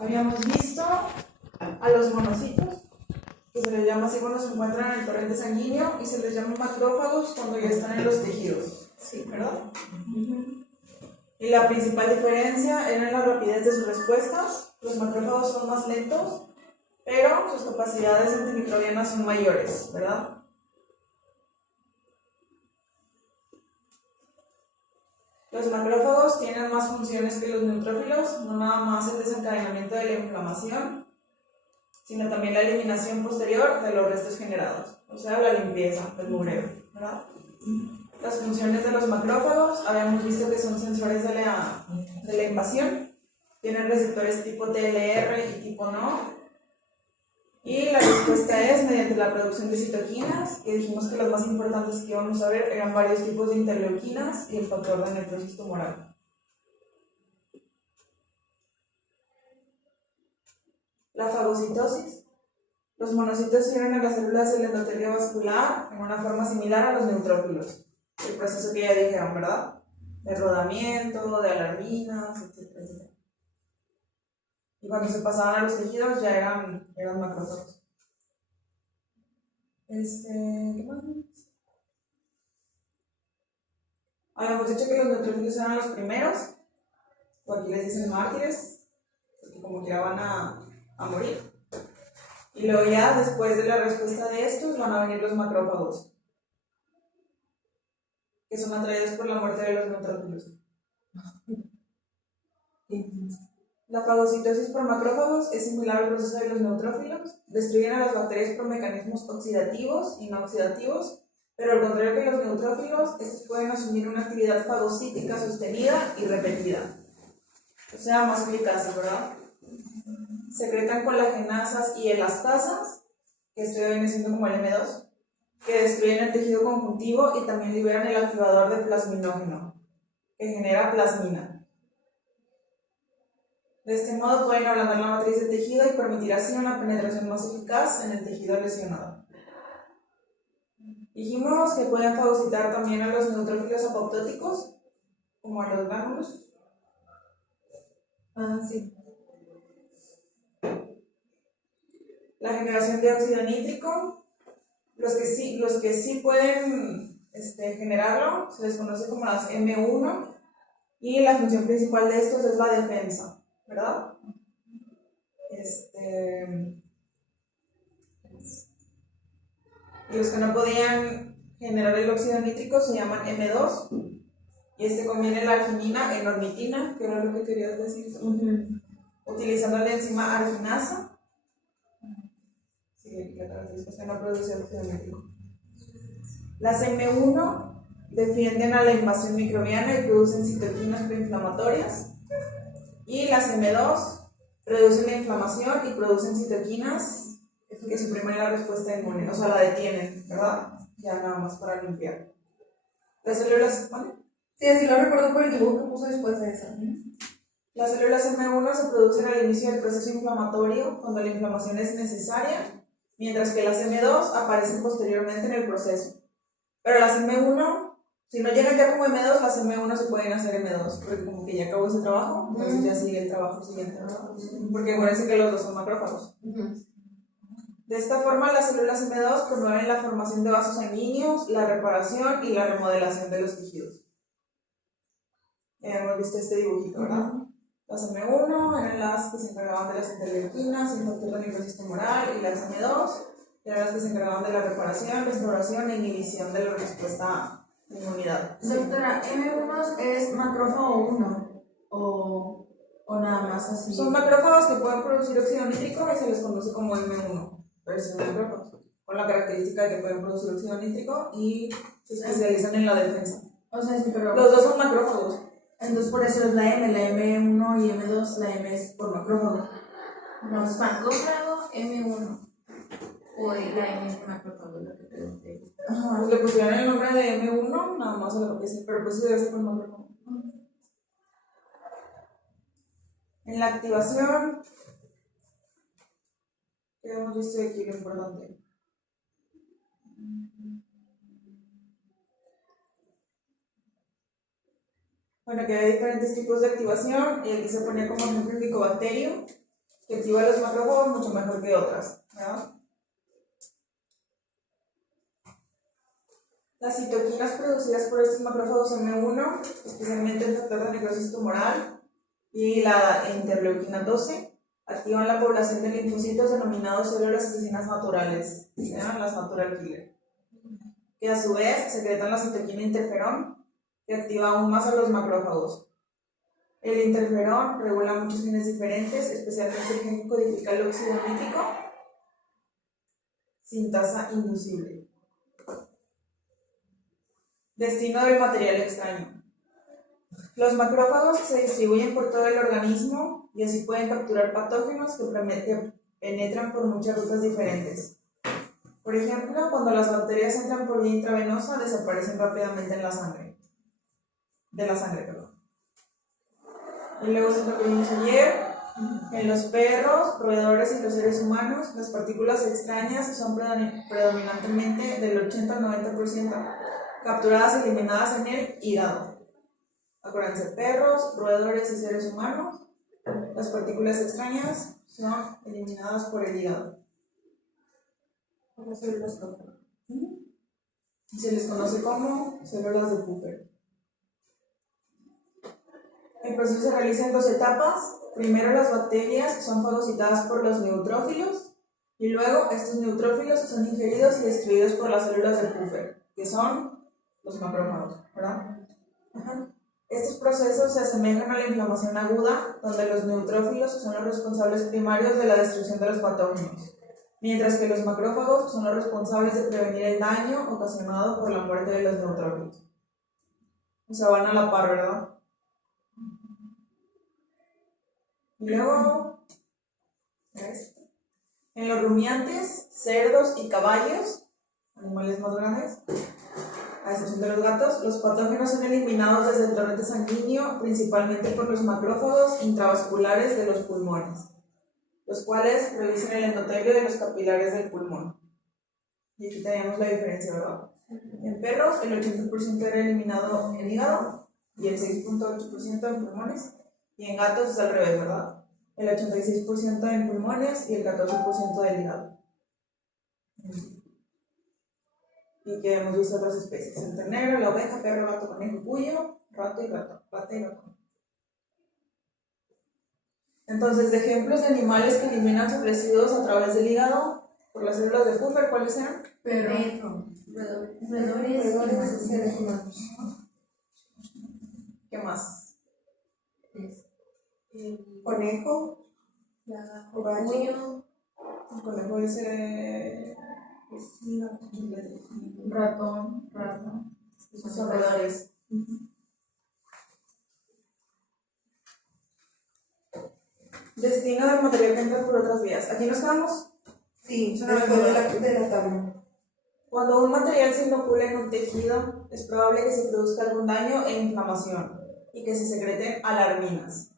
Habíamos visto a los monocitos, que se les llama así cuando se encuentran en el torrente sanguíneo, y se les llama macrófagos cuando ya están en los tejidos, Sí. ¿verdad? Y la principal diferencia era en la rapidez de sus respuestas. Los macrófagos son más lentos, pero sus capacidades antimicrobianas son mayores, ¿verdad? Los macrófagos tienen más funciones que los neutrófilos, no nada más el desencadenamiento de la inflamación, sino también la eliminación posterior de los restos generados, o sea, la limpieza del mugreo, ¿verdad? Las funciones de los macrófagos, habíamos visto que son sensores de la invasión, tienen receptores tipo TLR y tipo no, y la respuesta es mediante la producción de citoquinas, que dijimos que las más importantes que íbamos a ver eran varios tipos de interleuquinas y el factor de necrosis tumoral. La fagocitosis. Los monocitos sirven a las células del endotelio vascular en una forma similar a los neutrófilos. El proceso que ya dijeron, ¿verdad? De rodamiento, de alarminas, etc. Y cuando se pasaban a los tejidos ya eran macrófagos. ¿Qué más? Habíamos dicho que los neutrófilos eran los primeros, o aquí les dicen mártires, porque como quiera van a morir. Y luego ya, después de la respuesta de estos, van a venir los macrófagos, que son atraídos por la muerte de los neutrófilos. La fagocitosis por macrófagos es similar al proceso de los neutrófilos. Destruyen a las bacterias por mecanismos oxidativos y no oxidativos, pero al contrario que los neutrófilos, estos pueden asumir una actividad fagocítica sostenida y repetida. O sea, más eficaz, ¿verdad? Secretan colagenasas y elastasas, que esto viene siendo como el M2, que destruyen el tejido conjuntivo y también liberan el activador de plasminógeno, que genera plasmina. De este modo pueden ablandar la matriz del tejido y permitir así una penetración más eficaz en el tejido lesionado. Dijimos que pueden fagocitar también a los neutrófilos apoptóticos, como a los gránulos. Sí. La generación de óxido nítrico, los que sí pueden generarlo, se les conoce como las M1, y la función principal de estos es la defensa, ¿verdad? Y los que no podían generar el óxido nítrico se llaman M2, y contiene la arginina en ornitina, que era lo que querías decir, utilizando la enzima arginasa. Sí, la característica es que no produce óxido nítrico. Las M1 defienden a la invasión microbiana y producen citoquinas proinflamatorias, y las M2 reducen la inflamación y producen citoquinas que suprimen la respuesta inmune, o sea, la detienen, ¿verdad? Ya nada más para limpiar. Las células, ¿vale? Sí, así lo recuerdo por el dibujo que puso después de eso. Las células M1 se producen al inicio del proceso inflamatorio cuando la inflamación es necesaria, mientras que las M2 aparecen posteriormente en el proceso. Pero las M1, si no llegan ya como M2, las M1 se pueden hacer M2, porque como que ya acabó ese trabajo, entonces ya sigue el trabajo siguiente, ¿verdad? Porque acuérdense que los dos son macrófagos. De esta forma, las células M2 promueven la formación de vasos sanguíneos, la reparación y la remodelación de los tejidos. Hemos visto este dibujito, ¿verdad? Las M1 eran las que se encargaban de las interleuquinas, el factor de necrosis tumoral, y las M2 eran las que se encargaban de la reparación, restauración e inhibición de la respuesta de inmunidad. Doctora, ¿M1 es macrófago 1 o nada más así? Son macrófagos que pueden producir óxido nítrico y se les conoce como M1, versión macrófagos, con la característica de que pueden producir óxido nítrico y se especializan en la defensa. O sea, sí, pero los dos son macrófagos. Entonces por eso es la M1 y M2, la M es por macrófago. No, es macrófago M1. O la M es macrófago, lo que pregunté. Ajá, le pusieron el nombre de M1, nada más a lo que sí, pero pues sí debe ser por macrófago. En la activación, ¿qué hemos visto aquí lo importante? Bueno, que hay diferentes tipos de activación, y aquí se ponía como ejemplo el Mycobacterium, que activa los macrófagos mucho mejor que otras, ¿verdad? Las citoquinas producidas por estos macrófagos M1, especialmente el factor de necrosis tumoral y la interleuquina 12, activan la población de linfocitos denominados células asesinas naturales, se llaman las natural killer, que a su vez secretan la citoquina interferón, que activa aún más a los macrófagos. El interferón regula muchos genes diferentes, especialmente el gen que codifica el óxido nítrico, sintasa inducible. Destino del material extraño. Los macrófagos se distribuyen por todo el organismo y así pueden capturar patógenos que penetran por muchas rutas diferentes. Por ejemplo, cuando las bacterias entran por vía intravenosa, desaparecen rápidamente en la sangre. Y luego se lo que vimos ayer, en los perros, roedores y los seres humanos, las partículas extrañas son predominantemente del 80 al 90% capturadas y eliminadas en el hígado. Acuérdense, perros, roedores y seres humanos, las partículas extrañas son eliminadas por el hígado. Por las células Kupffer. Se les conoce como células de Kupffer. El proceso se realiza en 2 etapas. Primero, las bacterias son fagocitadas por los neutrófilos y luego estos neutrófilos son ingeridos y destruidos por las células de Kupffer, que son los macrófagos, ¿verdad? Estos procesos se asemejan a la inflamación aguda, donde los neutrófilos son los responsables primarios de la destrucción de los patógenos, mientras que los macrófagos son los responsables de prevenir el daño ocasionado por la muerte de los neutrófilos. O sea, van a la par, ¿verdad? Y luego, en los rumiantes, cerdos y caballos, animales más grandes, a excepción de los gatos, los patógenos son eliminados desde el torrente sanguíneo, principalmente por los macrófagos intravasculares de los pulmones, los cuales revisan el endotelio de los capilares del pulmón. Y aquí tenemos la diferencia, ¿verdad? En perros, el 80% era eliminado en hígado y el 6.8% en pulmones, y en gatos es al revés, ¿verdad? El 86% en pulmones y el 14% del hígado. Y que hemos visto otras especies: el ternero, la oveja, perro, gato, conejo, cuyo, rato y rato, rata y gato. Entonces, de ejemplos de animales que eliminan sus residuos a través del hígado por las células de Kupffer, ¿cuáles eran? Perro, roedores y seres humanos. ¿Qué más? Conejo, Cuyo, El conejo es ratón, rata. esos son roedores. Destino del material que entra por otras vías. ¿Aquí nos quedamos? Sí, Eso no después me de acuerdo. la tabla. Cuando un material se inocula en un tejido, es probable que se produzca algún daño e inflamación y que se secreten alarminas.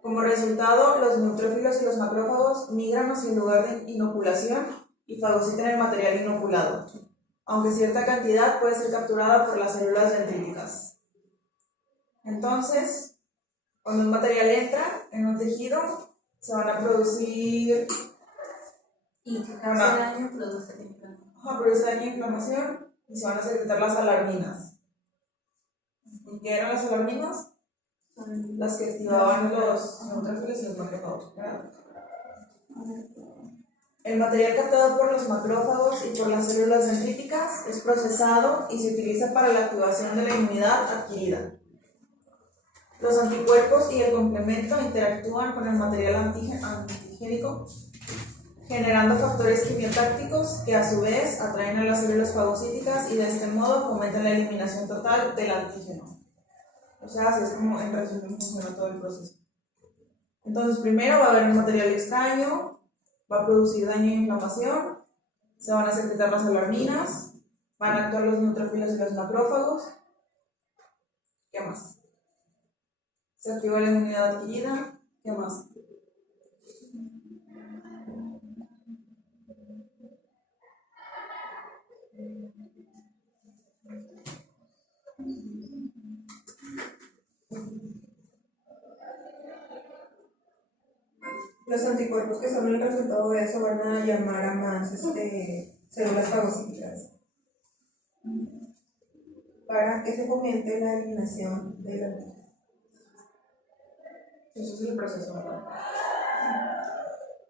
Como resultado, los neutrófilos y los macrófagos migran hacia el lugar de inoculación y fagocitan el material inoculado, aunque cierta cantidad puede ser capturada por las células dendríticas. Entonces, cuando un material entra en un tejido, se van a producir y que causa daño produce daño e inflamación y se van a secretar las alarminas. ¿Y qué eran las alarminas? Las que activaban los neutrófilos y los macrófagos, ¿verdad? El material captado por los macrófagos y por las células dendríticas es procesado y se utiliza para la activación de la inmunidad adquirida. Los anticuerpos y el complemento interactúan con el material antigénico, generando factores quimiotácticos que a su vez atraen a las células fagocíticas y de este modo fomentan la eliminación total del antígeno. O sea, así es como en resumen funciona todo el proceso. Entonces, primero va a haber un material extraño, va a producir daño e inflamación, se van a secretar las alarminas, van a actuar los neutrófilos y los macrófagos. ¿Qué más? Se activa la inmunidad adquirida. ¿Qué más? Los anticuerpos que son el resultado de eso van a llamar a más células fagocíticas para que se fomente la eliminación del antígeno. Eso es el proceso, ¿verdad?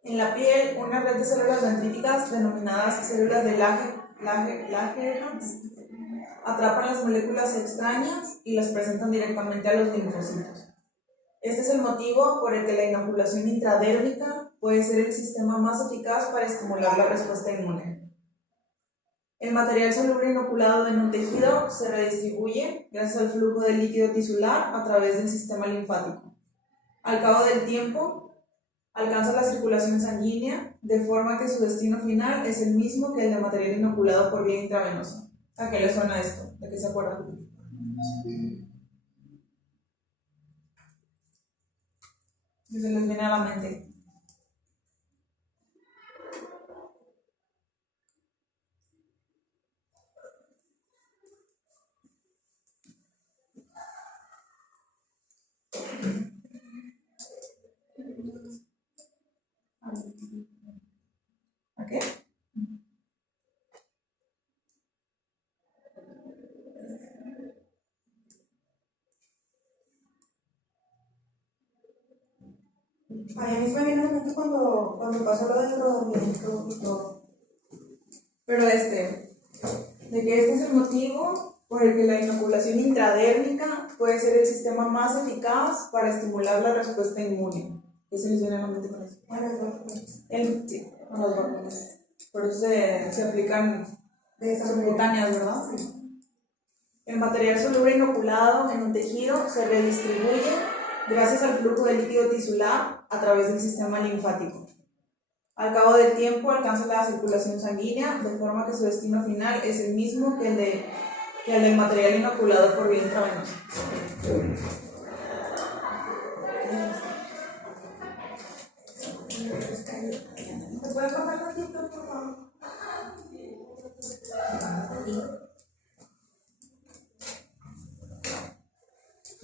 En la piel, una red de células dendríticas denominadas células de Langerhans atrapan las moléculas extrañas y las presentan directamente a los linfocitos. Este es el motivo por el que la inoculación intradérmica puede ser el sistema más eficaz para estimular la respuesta inmune. El material soluble inoculado en un tejido se redistribuye gracias al flujo de líquido tisular a través del sistema linfático. Al cabo del tiempo, alcanza la circulación sanguínea, de forma que su destino final es el mismo que el de material inoculado por vía intravenosa. ¿A qué le suena esto? ¿De qué se acuerdan? ¿Qué se les viene a la mente? ¿A qué? A mí me viene a la mente cuando pasó lo del rodamiento y todo. Pero de que este es el motivo por el que la inoculación intradérmica puede ser el sistema más eficaz para estimular la respuesta inmune. ¿Qué se les viene a la mente con eso? Sí, con las vacunas. Por eso se aplican subcutáneas, ¿verdad? Sí. El material soluble inoculado en un tejido se redistribuye gracias al flujo de líquido tisular a través del sistema linfático. Al cabo del tiempo alcanza la circulación sanguínea, de forma que su destino final es el mismo que el del material inoculado por vía intravenosa. ¿Se puede cortar el tiempo, por favor?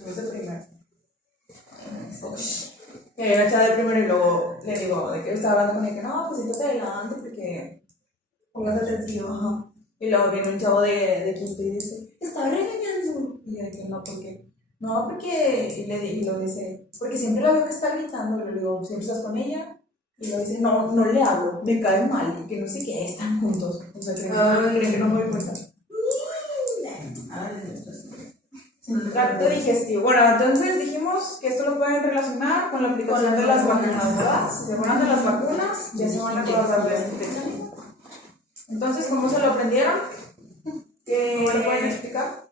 Es el primero. Que era echada de primero y luego le digo, ¿de qué estaba hablando con ella? Que no, pues siéntate adelante porque pongas atención. Ajá. Y luego viene un chavo de quinto y dice, está regañando. Y yo de que no, ¿por qué? No, porque, y lo dice, porque siempre la veo que está gritando. Y le digo, ¿siempre estás con ella? Y lo dice, no, no le hablo, me cae mal, y que no sé qué, están juntos. O sea, creen que no me doy cuenta. Tracto digestivo. Bueno, entonces dijimos que esto lo pueden relacionar con la aplicación de las vacunas, ¿verdad? Si se acuerdan de las vacunas, ya se van a acordar de esto. Entonces, ¿cómo se lo aprendieron? ¿Cómo lo pueden explicar?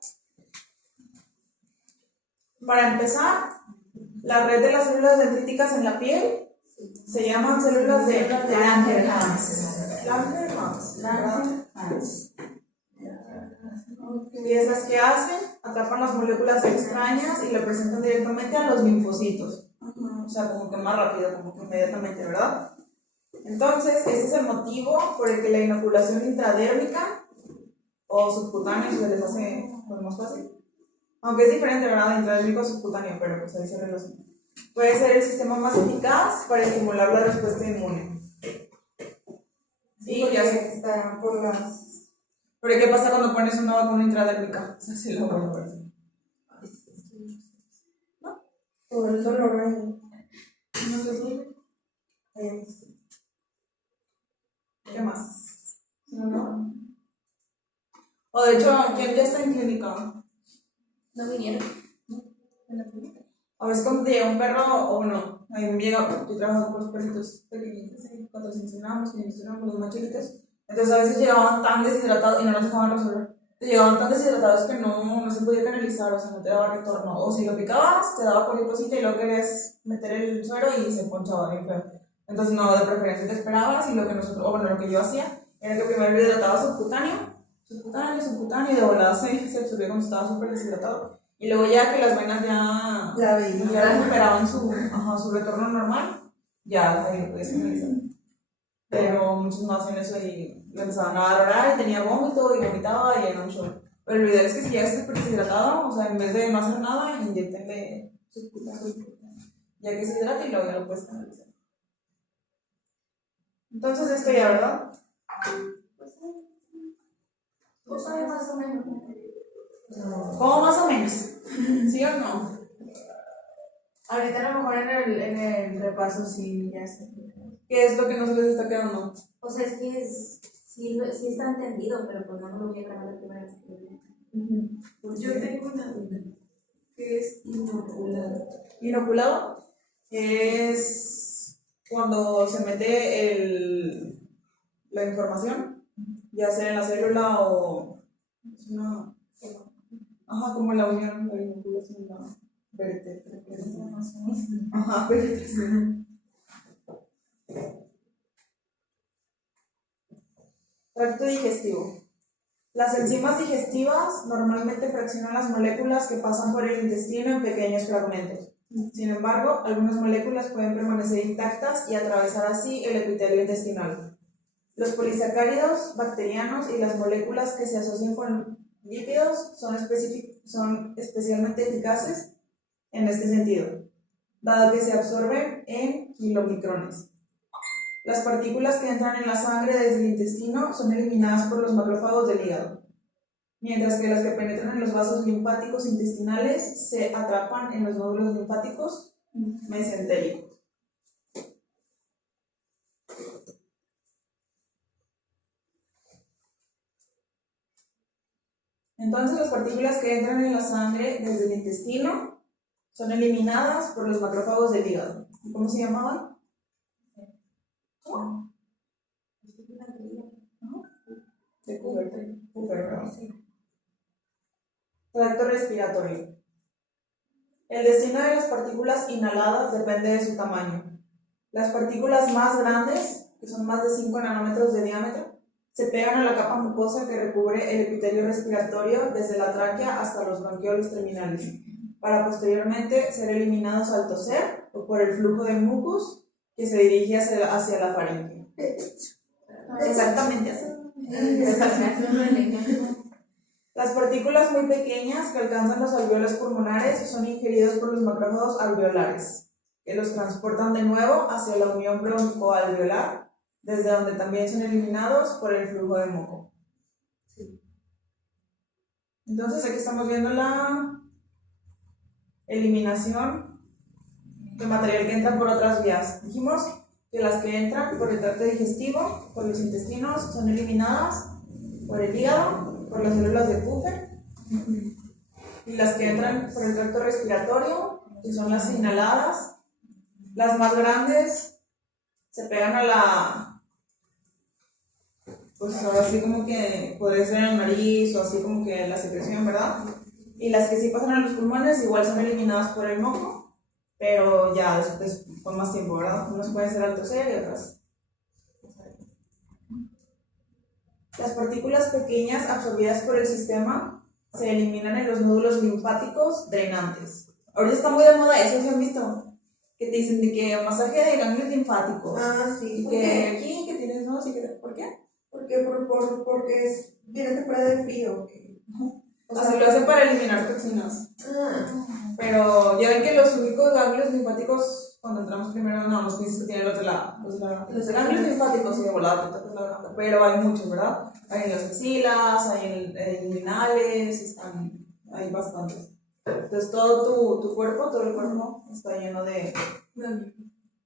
Para empezar, la red de las células dendríticas en la piel se llaman células de Langerhans. Langerhans. Y esas que hacen, atrapan las moléculas extrañas y le presentan directamente a los linfocitos. O sea, como que más rápido, como que inmediatamente, ¿verdad? Entonces, este es el motivo por el que la inoculación intradérmica o subcutánea se les hace pues, más fácil. Aunque es diferente, ¿verdad? Intradérmico o subcutáneo, pero pues ahí se relaciona. Puede ser el sistema más eficaz para estimular la respuesta inmune. Sí, porque ya está por las... ¿Pero qué pasa cuando pones una vacuna intradérmica? O sea, sí lo voy a ver. ¿No? Todo el dolor ahí. ¿No se sirve? ¿Qué más? ¿No? O de hecho, ¿quién ya está en clínica? No vinieron. A veces cuando te llega un perro o uno, a mí me llega, yo trabajo con los perritos pequeñitos, 400 gramos, 500 gramos, los más chiquitos. Entonces a veces llegaban tan deshidratados y no nos dejaban resolver. Llegaban tan deshidratados que no se podía canalizar, o sea, no te daba retorno. O si lo picabas, te daba cualquier cosita y luego querías meter el suero y se ponchaba bien feo. Entonces no, de preferencia te esperabas y lo que nosotros, o bueno, lo que yo hacía era que primero lo hidrataba subcutáneo, y de volada se absorbía cuando estaba súper deshidratado. Y luego ya que las venas ya recuperaban su retorno normal, ya ahí lo podías canalizar. Pero muchos no hacen eso y le empezaban a dar oral y tenía vómito y vomitaba y era un show. Pero lo ideal es que si ya estés deshidratado, o sea, en vez de no hacer nada, inyectenle subcutáneo. Ya que se hidrate y luego ya lo puedes canalizar. Entonces esto ya, ¿verdad? Pues sabe más o menos. ¿Cómo más o menos? ¿Sí o no? Ahorita a lo mejor en el repaso sí ya sé. ¿Qué es lo que no se les está quedando? O sea, es que sí está entendido, pero pues no me lo voy a grabar la primera vez que lo vea. Yo tengo una duda. ¿Qué es inoculado? Inoculado es cuando se mete la información, ya sea en la célula o es una, ajá, como la unión, la inoculación, la penetración. Ajá, penetración. Tracto digestivo. Las enzimas digestivas normalmente fraccionan las moléculas que pasan por el intestino en pequeños fragmentos. Sin embargo, algunas moléculas pueden permanecer intactas y atravesar así el epitelio intestinal. Los polisacáridos bacterianos y las moléculas que se asocian con lípidos son especialmente eficaces en este sentido, dado que se absorben en kilomicrones. Las partículas que entran en la sangre desde el intestino son eliminadas por los macrófagos del hígado, mientras que las que penetran en los vasos linfáticos intestinales se atrapan en los nódulos linfáticos mesentéricos. Entonces, las partículas que entran en la sangre desde el intestino son eliminadas por los macrófagos del hígado. ¿Cómo se llamaban? ¿Cómo? De Cooper, ¿verdad? Tracto respiratorio. El destino de las partículas inhaladas depende de su tamaño. Las partículas más grandes, que son más de 5 nanómetros de diámetro, se pegan a la capa mucosa que recubre el epitelio respiratorio desde la tráquea hasta los bronquiolos terminales, para posteriormente ser eliminados al toser o por el flujo de mucus que se dirige hacia la faringe. Exactamente así. Las partículas muy pequeñas que alcanzan los alveolos pulmonares son ingeridos por los macrófagos alveolares, que los transportan de nuevo hacia la unión broncoalveolar, desde donde también son eliminados por el flujo de moco. Entonces aquí estamos viendo la eliminación de material que entra por otras vías. Dijimos que las que entran por el tracto digestivo, por los intestinos, son eliminadas por el hígado, por las células de Puffer, y las que entran por el tracto respiratorio, que son las inhaladas, las más grandes, se pegan a la, pues ahora sí como que puede ser en el nariz o así como que la secreción, ¿verdad? Y las que sí pasan a los pulmones igual son eliminadas por el moco, pero ya después con más tiempo, ¿verdad? Unas pueden ser al toser y otras. Las partículas pequeñas absorbidas por el sistema se eliminan en los nódulos linfáticos drenantes. Ahorita está muy de moda eso, ¿sí han visto? Que te dicen de que masaje de ganglios linfáticos. Ah, sí. Y que aquí, que tienes, ¿no? Así que, ¿por qué? Porque viene temporada de frío. O sea, se lo hacen para eliminar toxinas. Pero ya ven que los únicos ganglios linfáticos, cuando entramos primero, nada más piensas que tiene el otro lado. Los ganglios linfáticos, sí, de volada, te tocas la garganta. Pero hay muchos, ¿verdad? Hay en las axilas, hay en inguinales, hay bastantes. Entonces, todo tu cuerpo, todo el cuerpo está lleno de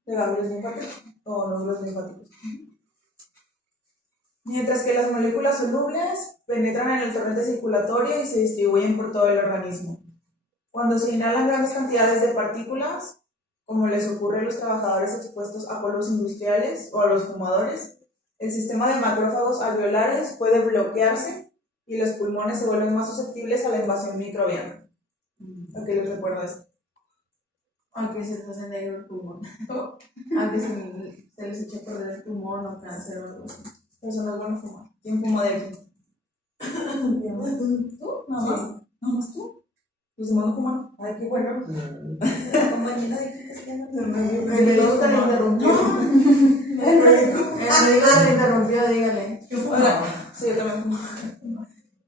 ganglios linfáticos o nódulos linfáticos. Mientras que las moléculas solubles penetran en el torrente circulatorio y se distribuyen por todo el organismo. Cuando se inhalan grandes cantidades de partículas, como les ocurre a los trabajadores expuestos a polvos industriales o a los fumadores, el sistema de macrófagos alveolares puede bloquearse y los pulmones se vuelven más susceptibles a la invasión microbiana. ¿A qué les recuerda esto? Aunque se les hace negro el pulmón. Aunque se les eche a perder el pulmón o cáncer o algo así. Eso no es bueno fumar. ¿Quién fuma de aquí? ¿Tú? ¿Nada más? ¿Nada más tú? ¿Los demás no fuman? Ay, qué bueno. Compañera de chicas que andan. El médico te lo interrumpió. El médico te interrumpió, dígale. Hola. Sí, yo también fumo.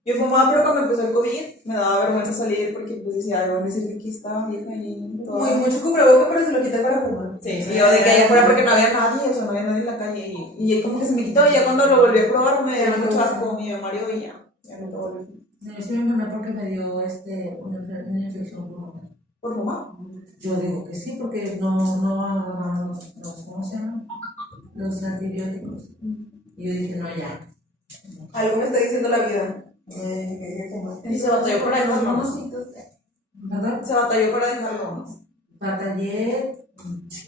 Yo fumaba, pero cuando empezó el COVID me daba vergüenza salir porque pues decía, ay, van a decir que estaba vieja y todo. Mucho cubreboca, pero se lo quita para fumar. Sí, y yo de que allá afuera porque no había nadie, o sea, no había nadie en la calle. Y como que se me quitó, y ya cuando lo volví a probar me dio mucho asco mi Mario y ya no lo volví. No, yo sí me enfermé porque me dio una infección pulmonar. ¿Por fumar? Yo digo que sí, porque no agarraban los, ¿cómo se llaman? Los antibióticos. Y yo dije, no, ya. Algo me está diciendo la vida. Que hay que fumar. Y se batalló para dejarlo. ¿Perdón? Se batalló para dejarlo. Batallé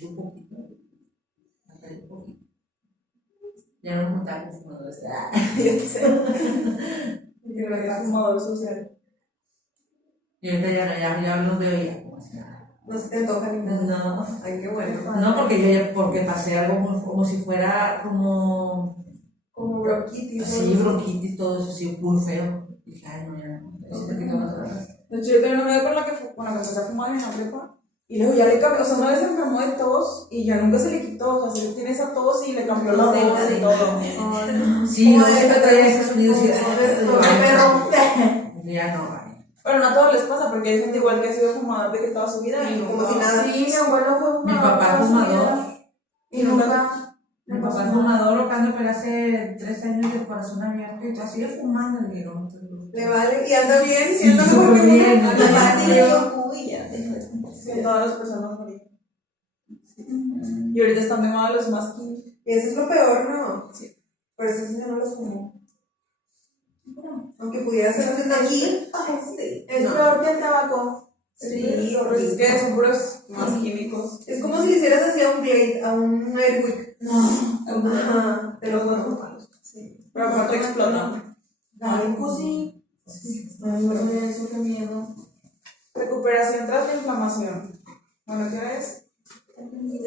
un poquito. Batallé un poquito. Ya no juntaba con fumadores. Ya sé. Que lo hagas. Fumador social. Y ahorita ya los veo ya como si nada. No se te antoja ni nada. No. Ay, qué bueno. No, porque pasé algo como si fuera como bronquitis. así, bronquitis, todo eso, sí, muy feo. Dije, ay, no, ya no. Eso te quito más horas. De hecho, yo tenía una amiga con la que empecé a fumar en la prepa. Y luego ya le cambió, o sea, una vez se enfermó de tos y ya nunca se le quitó. O sea, se le tiene esa tos y le cambió la voz y todo. Sí, luego siempre traía esos sonidos y Perro. ya no, vale. Pero no a todos les pasa, porque hay gente igual que ha sido fumador de que toda su vida y Como nunca. si nada. Sí, mi abuelo fue fumador. Mi papá toda es su fumador. vida. Y nunca. Mi papá es fumador, Ocando, pero hace 3 años de corazón abierto y sigue fumando el virón. Le vale. Y anda bien. Sí, anda súper mejor que bien. uno. Anda Anda bien. bien. Sí, todas las personas morían. Y ahorita están de moda los masking. Y eso es lo peor, ¿no? Sí. Por eso sí yo no los fumo. Aunque pudiera ser desde aquí. Ay, sí. Es No. peor que el tabaco. Sí, Pues es horrible. que son puros más químicos. Es como si le hicieras así a un Blade, a un Airwick. Ajá, te lo juro. Sí. Pero aparte explotan. Ay, pues sí. Ay, no, eso, qué miedo. Recuperación tras la inflamación. Bueno, ¿qué hora es?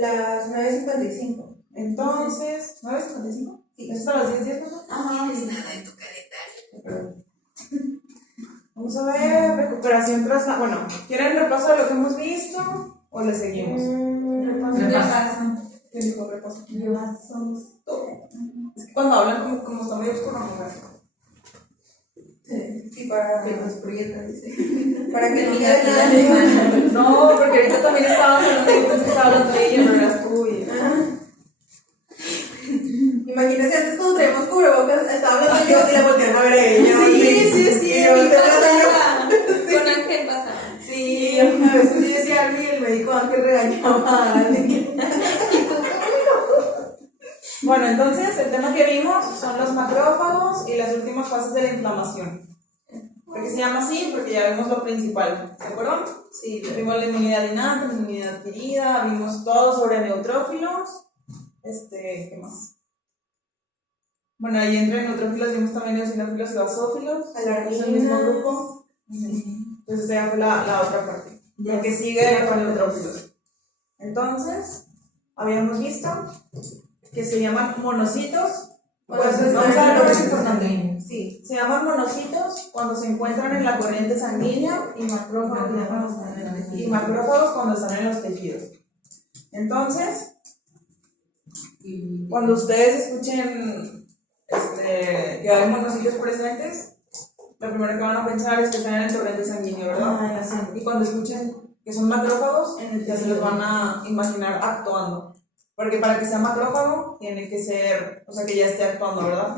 Las 9:55. Entonces, ¿9:55? Sí. ¿Es hasta las 10:10, no? Ajá. Perdón. Vamos a ver, recuperación tras la... Bueno, ¿quieren repaso de lo que hemos visto o le seguimos? Repaso. ¿Qué dijo repaso? Es que cuando hablan como está muy oscuro, no me Sí, para Que nos proyecta, dice. para que no Mira, quede la nada. semana. No, porque ahorita también estábamos hablando de que estaba hablando de ella, pero eras tú y... Imagínense antes cuando traíamos cubrebocas, estaba hablando yo y la voltean a ver a ella. Sí. Y yo volteé a hablar Con Ángel pasaba. Sí, a veces yo decía algo y el médico Ángel regañaba a alguien. Bueno, entonces el tema que vimos son los macrófagos y las últimas fases de la inflamación. ¿Por qué se llama así? Porque ya vimos lo principal, ¿de acuerdo? Sí, vimos la inmunidad innata, la inmunidad adquirida, vimos todo sobre neutrófilos. ¿Qué más? Bueno, ahí entre neutrófilos vimos también eosinófilos y basófilos. Es el mismo grupo. Entonces esta ya fue la otra parte. La que sigue con neutrófilos. Entonces, habíamos visto que se llaman monocitos. Pues vamos a ver lo más importante. Sí. Se llaman monocitos cuando se encuentran en la corriente sanguínea y macrófagos cuando están en los tejidos. Entonces, cuando ustedes escuchen que hay monocitos presentes, lo primero que van a pensar es que están en el torrente sanguíneo, ¿verdad? Y cuando escuchen que son macrófagos, ya se los van a imaginar actuando. Porque para que sea macrófago, tiene que ser, o sea, que ya esté actuando, ¿verdad?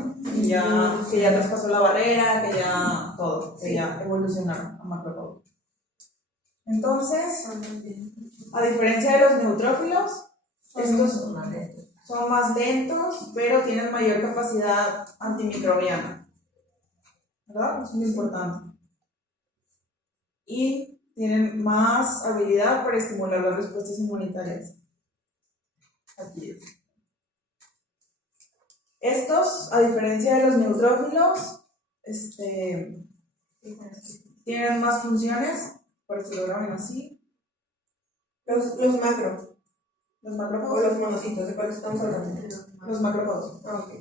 Que ya traspasó la barrera, que ya todo, que ya evolucionaron a macrófago. Entonces, a diferencia de los neutrófilos, estos son más lentos, pero tienen mayor capacidad antimicrobiana, ¿verdad? Eso es muy importante. Y tienen más habilidad para estimular las respuestas inmunitarias. Aquí. Estos, a diferencia de los neutrófilos, tienen más funciones, por eso lo graban así. Los macro. Los O macrófagos. los monocitos, ¿de cuáles estamos hablando? Los macrófagos. Ah, ok.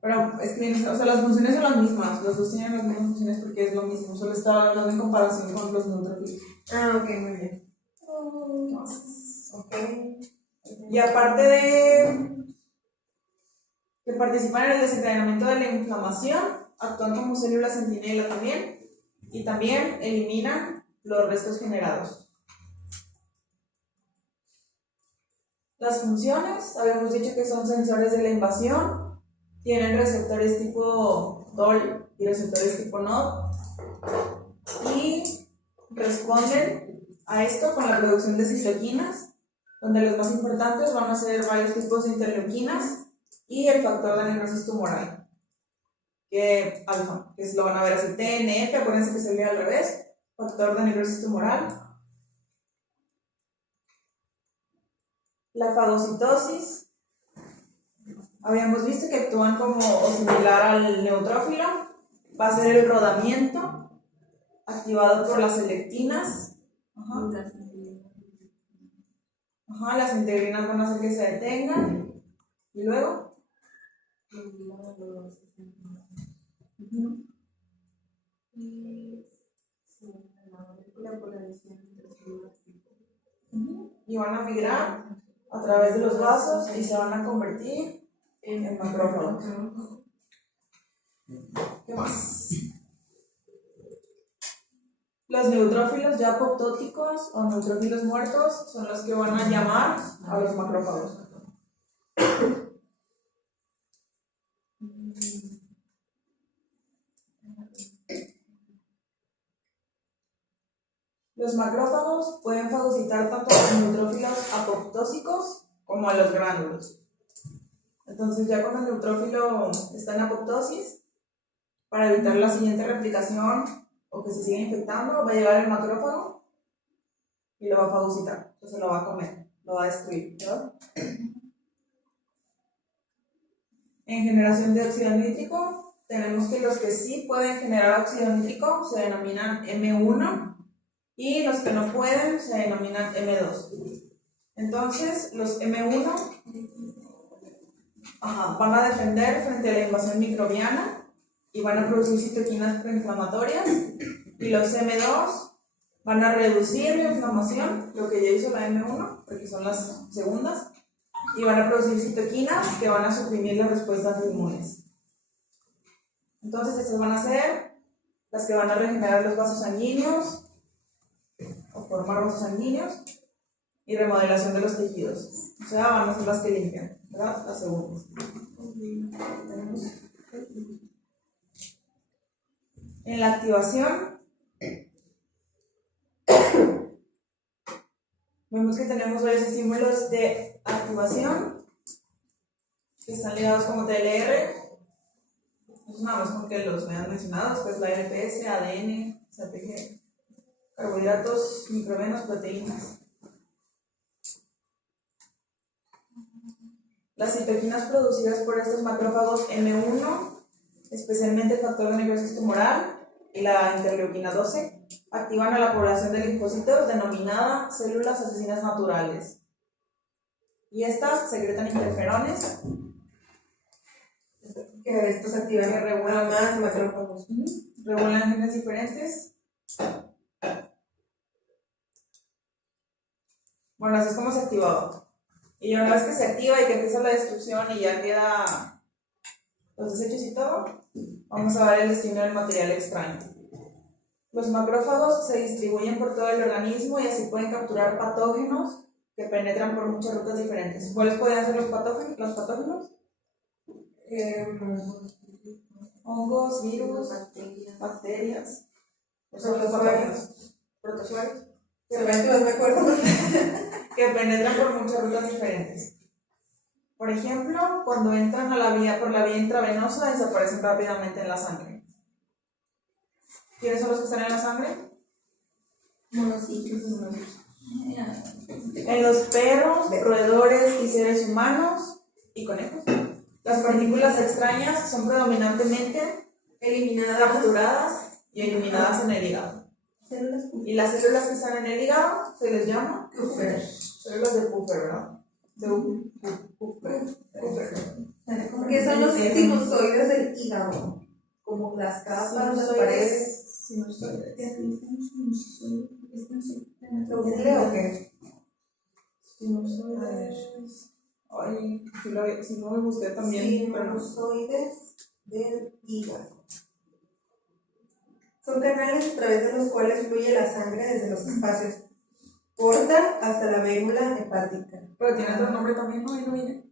Pero es que, o sea, las funciones son las mismas, los dos tienen las mismas funciones porque es lo mismo, solo estaba hablando en comparación con los neutrófilos. Ah, ok, muy bien. Ok. Y aparte de que participan en el desencadenamiento de la inflamación, actúan como células centinela también y también eliminan los restos generados. Las funciones, habíamos dicho que son sensores de la invasión, tienen receptores tipo DOL y receptores tipo NOD y responden a esto con la producción de citoquinas, donde los más importantes van a ser varios tipos de interleuquinas y el factor de necrosis tumoral, que alfa, que lo van a ver así, TNF, acuérdense que se lee al revés, factor de necrosis tumoral. La fagocitosis, habíamos visto que actúan como o similar al neutrófilo, va a ser el rodamiento activado por las selectinas. Las integrinas van a hacer que se detengan y luego y van a migrar a través de los vasos y se van a convertir en macrófagos. ¿Qué más? Los neutrófilos ya apoptóticos o neutrófilos muertos son los que van a llamar a los macrófagos. Los macrófagos pueden fagocitar tanto a los neutrófilos apoptósicos como a los gránulos. Entonces, ya cuando el neutrófilo está en apoptosis, para evitar la siguiente replicación o que se siga infectando, va a llegar el macrófago y lo va a fagocitar, entonces lo va a comer, lo va a destruir, ¿verdad? En generación de óxido nítrico, tenemos que los que sí pueden generar óxido nítrico se denominan M1 y los que no pueden se denominan M2. Entonces, los M1 van a defender frente a la invasión microbiana y van a producir citoquinas proinflamatorias, y los M2 van a reducir la inflamación, lo que ya hizo la M1, porque son las segundas, y van a producir citoquinas que van a suprimir las respuestas inmunes. Entonces, estas van a ser las que van a regenerar los vasos sanguíneos o formar vasos sanguíneos y remodelación de los tejidos. O sea, van a ser las que limpian, ¿verdad? Las segundas. En la activación, vemos que tenemos varios estímulos de activación que están ligados como TLR. Pues nada más con que los vean mencionados, pues la LPS, ADN, CPG, carbohidratos, microvenos, proteínas. Las citoquinas producidas por estos macrófagos M1, especialmente el factor de necrosis tumoral y la interleuquina 12, activan a la población de linfocitos denominada células asesinas naturales. Y estas secretan interferones Que estos activan que regulan más macrófagos. Regulan genes diferentes. Bueno, así es como se activaba. Y una vez que se activa y que empieza la destrucción y ya queda los desechos y todo, vamos a ver el destino del material extraño. Los macrófagos se distribuyen por todo el organismo y así pueden capturar patógenos que penetran por muchas rutas diferentes. ¿Cuáles pueden ser los patógenos? Hongos, virus, bacterias. Son los patógenos. Protozoarios. Se me acuerdo. Que penetran por muchas rutas diferentes. Por ejemplo, cuando entran por la vía intravenosa, desaparecen rápidamente en la sangre. ¿Quiénes son los que están en la sangre? Monocitos. En los perros, roedores y seres humanos y conejos. Las partículas extrañas son predominantemente Eliminadas. capturadas y eliminadas en el hígado. Y las células que están en el hígado se les llama Puffer. células de Puffer, ¿verdad? Puffer. ¿Qué son los sinusoides del hígado? Como las capas, las paredes. Sinusoides. ¿Lo googleo o qué? Sinusoides. Ay, si no me busqué también, pero no. Sinusoides del hígado. Son canales a través de los cuales fluye la sangre desde los espacios porta hasta la vérula hepática. Pero tiene otro nombre también, ¿no? Ahí no viene.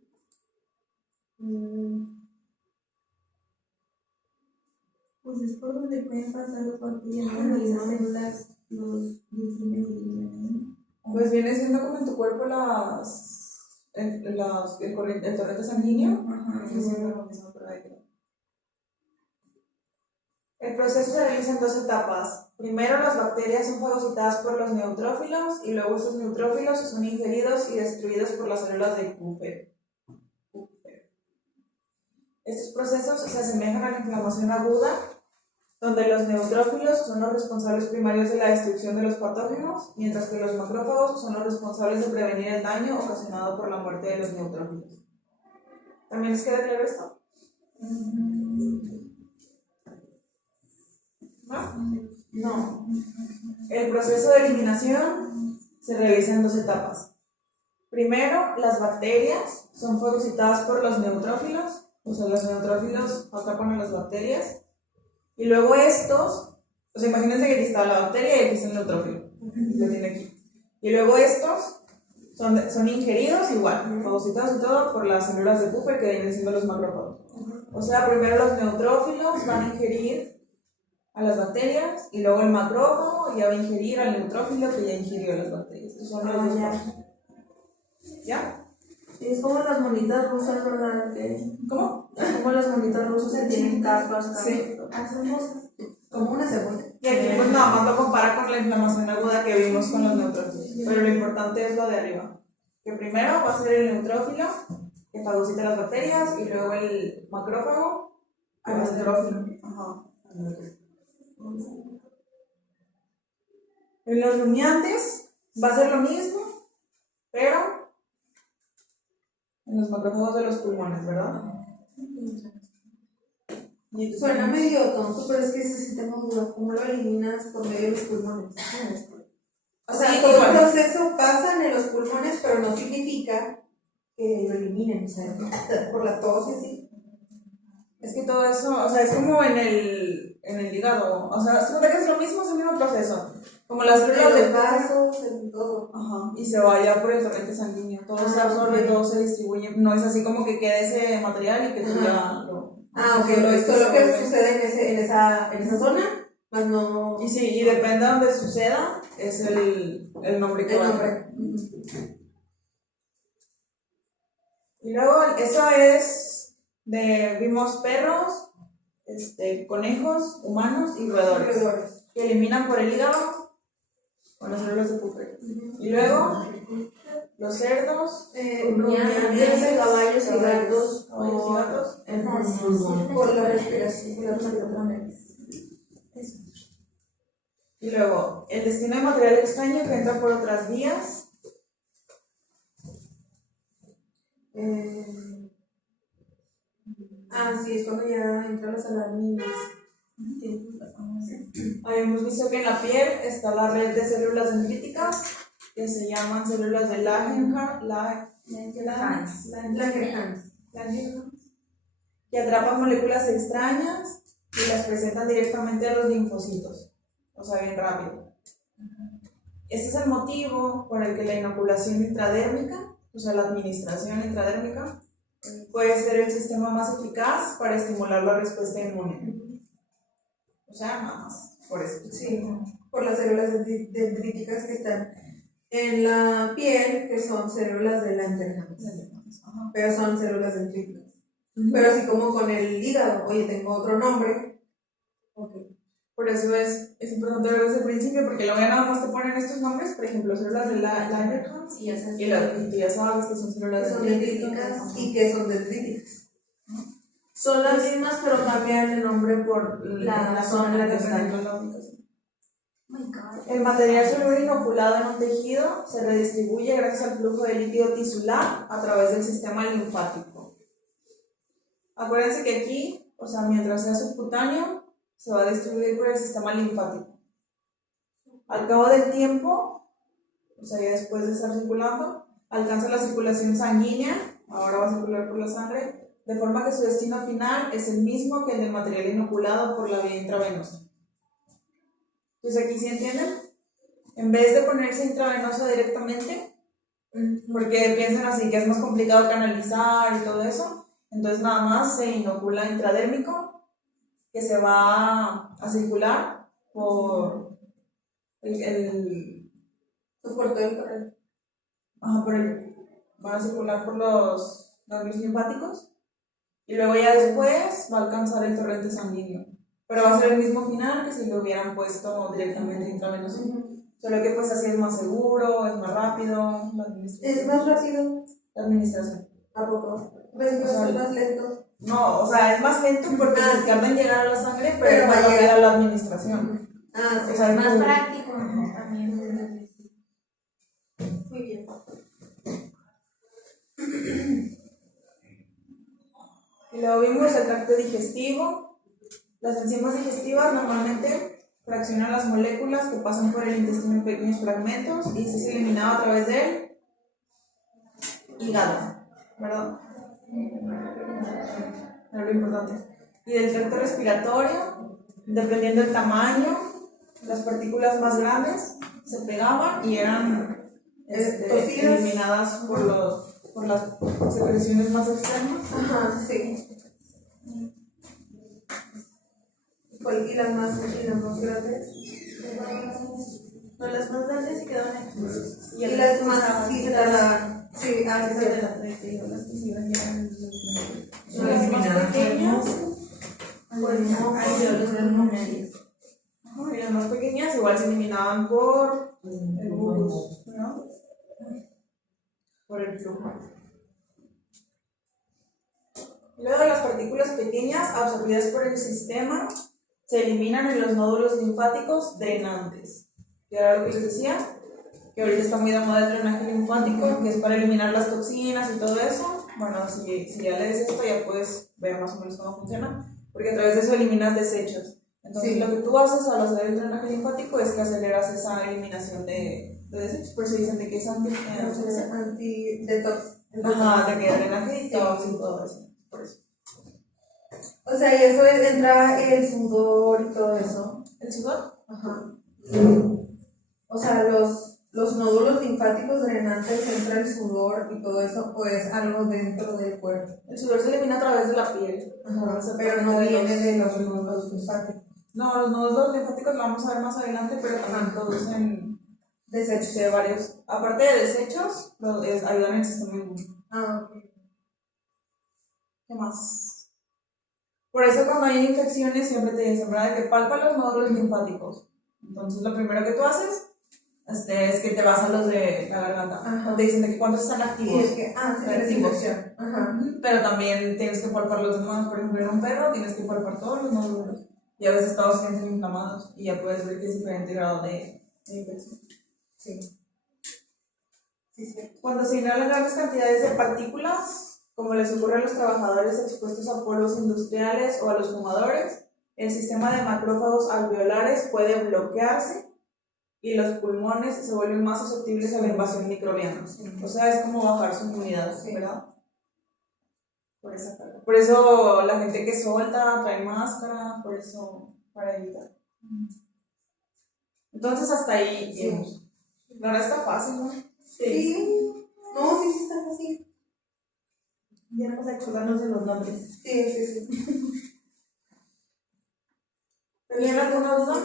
Pues es por donde pueden pasar los bacterias y las células, los Pues viene siendo como en tu cuerpo el torrente sanguíneo. Viene siendo lo mismo por ahí. El proceso se realiza en 2 etapas. Primero, las bacterias son fagocitadas por los neutrófilos y luego estos neutrófilos son ingeridos y destruidos por las células de Kupffer. Estos procesos se asemejan a la inflamación aguda, donde los neutrófilos son los responsables primarios de la destrucción de los patógenos, mientras que los macrófagos son los responsables de prevenir el daño ocasionado por la muerte de los neutrófilos. ¿También les queda claro esto? ¿No? No. El proceso de eliminación se realiza en 2 etapas. Primero, las bacterias son fagocitadas por los neutrófilos, o sea, los neutrófilos atrapan a las bacterias, y luego estos, o sea, imagínense que aquí está la bacteria y aquí está el neutrófilo, lo tiene aquí. Y luego estos son ingeridos igual, fagocitados y todo por las células de Kupffer que vienen siendo los macrófagos. O sea, primero los neutrófilos van a ingerir a las bacterias y luego el macrófago ya va a ingerir al neutrófilo que ya ingirió a las bacterias. Estos son los dos pasos. ¿Ya? Es como las monitas rusas, ¿verdad? ¿Cómo? Es como las monitas rusas que tienen capas. Sí. Como una cebolla. Y aquí pues nada más lo compara con la inflamación aguda que vimos con los neutrófilos. Pero lo importante es lo de arriba. Que primero va a ser el neutrófilo que fagocita las bacterias y luego el macrófago al neutrófilo. Ajá. En los rumiantes va a ser lo mismo, pero en los macrófagos de los pulmones, ¿verdad? Suena medio tonto, pero es que ese sí tengo duda. ¿Cómo lo eliminas por medio de los pulmones? O sea, Sí, todo igual. el proceso pasa en los pulmones, pero no significa que lo eliminen, o sea, por la tos y así. Es que todo eso, o sea, es como en el hígado. O sea, se cuenta que es lo mismo, es el mismo proceso. Como las células De del los vasos, en todo. Ajá, y se va ya por el torrente sanguíneo. Todo se absorbe, todo se distribuye. No es así como que quede ese material y que tú ya lo. Ok, esto es lo que sucede en esa zona, más no. Y sí, y depende de donde suceda, es el nombre que El va a nombre. tener. Y luego, eso es vimos perros, conejos, humanos y roedores. Que eliminan por el hígado con las células de Kupffer. Y luego, los cerdos, Rumiantes, caballos y gatos. caballos y gatos. El pulmón. Por la respiración. Y luego, el destino de material extraño que entra por otras vías. Sí, es cuando ya entran las alarminas. Habíamos visto que en la piel está la red de células dendríticas que se llaman células de Langerhans, que atrapan moléculas extrañas y las presentan directamente a los linfocitos, o sea, bien rápido. Este es el motivo por el que la inoculación intradérmica, o sea, la administración intradérmica, puede ser el sistema más eficaz para estimular la respuesta inmune. O sea, nada más, por eso. Sí, por las células dendríticas que están en la piel, que son células de Langerhans. Pero son células dendríticas. Pero así como con el hígado, oye, tengo otro nombre. Okay. Por eso es importante ver desde el principio, porque luego ya nada más te ponen estos nombres, por ejemplo, células de Langerhans, y tú ya sabes que son células dendríticas y que son dendríticas. Son las mismas, pero cambian el nombre por la zona en la que están. El material celular inoculado en un tejido se redistribuye gracias al flujo de líquido tisular a través del sistema linfático. Acuérdense que aquí, o sea, mientras sea subcutáneo, se va a distribuir por el sistema linfático. Al cabo del tiempo, o sea, ya después de estar circulando, alcanza la circulación sanguínea, ahora va a circular por la sangre, de forma que su destino final es el mismo que el del material inoculado por la vía intravenosa. Pues aquí sí entienden. En vez de ponerse intravenoso directamente, porque piensan así que es más complicado canalizar y todo eso, entonces nada más se inocula intradérmico, que se va a circular por Soportó el correo. van a circular por los ganglios linfáticos y luego ya después va a alcanzar el torrente sanguíneo. Pero va a ser el mismo final que si lo hubieran puesto directamente intravenoso. Solo que pues así es más seguro, es más rápido. ¿Es más rápido? La administración. ¿A poco? ¿Ves que es más lento? No, o sea, es más lento porque se tarda en llegar a la sangre, pero Pero es más va a llegar. rápida la administración. Ah, sí. O sea, Más tú- práctico también. Muy bien. Y luego vimos el tracto digestivo. Las enzimas digestivas normalmente fraccionan las moléculas que pasan por el intestino en pequeños fragmentos y se es eliminado a través del hígado, ¿verdad? Es lo importante. Y del tracto respiratorio, dependiendo del tamaño, las partículas más grandes se pegaban y eran Toxinas. eliminadas por las secreciones más externas. Ajá, sí. ¿Y las más grandes? No, las más grandes se quedaron aquí. Y las más sí se tardaban. Sí, sí, sí. Las que se iban ya en Y las más pequeñas, y las más pequeñas igual se eliminaban por el bulbus, ¿no? Por el flujo. Luego las partículas pequeñas absorbidas por el sistema se eliminan en los nódulos linfáticos drenantes. Que era lo que les decía, que ahorita está muy de moda el drenaje linfático, que es para eliminar las toxinas y todo eso. Bueno, si ya lees esto ya puedes ver más o menos cómo funciona, porque a través de eso eliminas desechos. Entonces Sí. lo que tú haces al hacer el drenaje linfático es que aceleras esa eliminación de desechos, por eso dicen de que es Anti-detox. ajá, de que drenaje y todo eso, por eso. O sea, y eso entra el sudor y todo eso. ¿El sudor? Ajá. O sea, los nódulos linfáticos drenantes, entra el sudor y todo eso, o es algo dentro del cuerpo. El sudor se elimina a través de la piel. Ajá, Esa pero parte no de viene los- de los nódulos linfáticos. No, los nódulos linfáticos lo vamos a ver más adelante, pero también producen Desechos. de varios. Aparte de desechos, ayudan en el sistema inmune. Ah, ok. ¿Qué más? Por eso cuando hay infecciones siempre te dicen, ¿verdad? Que palpa los nódulos linfáticos. Entonces lo primero que tú haces es que te vas a los de la garganta. Ajá. Te dicen de que cuántos están Y activos. es que, sí, la Activos. infección. Ajá. Pero también tienes que palpar los demás. Por ejemplo, en un perro tienes que palpar todos los nódulos. Y a veces todos se sienten inflamados. Y ya puedes ver que es diferente grado de infección. Sí. Sí, sí. Cuando se inhalan grandes cantidades de partículas, como les ocurre a los trabajadores expuestos a polvos industriales o a los fumadores, el sistema de macrófagos alveolares puede bloquearse y los pulmones se vuelven más susceptibles a la invasión microbiana. O sea, es como bajar su inmunidad, ¿verdad? Por esa parte. Por eso la gente que solta trae máscara, por eso, para evitar. Entonces hasta ahí llegamos. La verdad está fácil, ¿no? Sí. No, sí, sí está así. Ya vamos a acordarnos de los nombres. Sí, sí, sí. ¿Tienen alguna duda?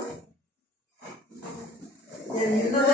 No,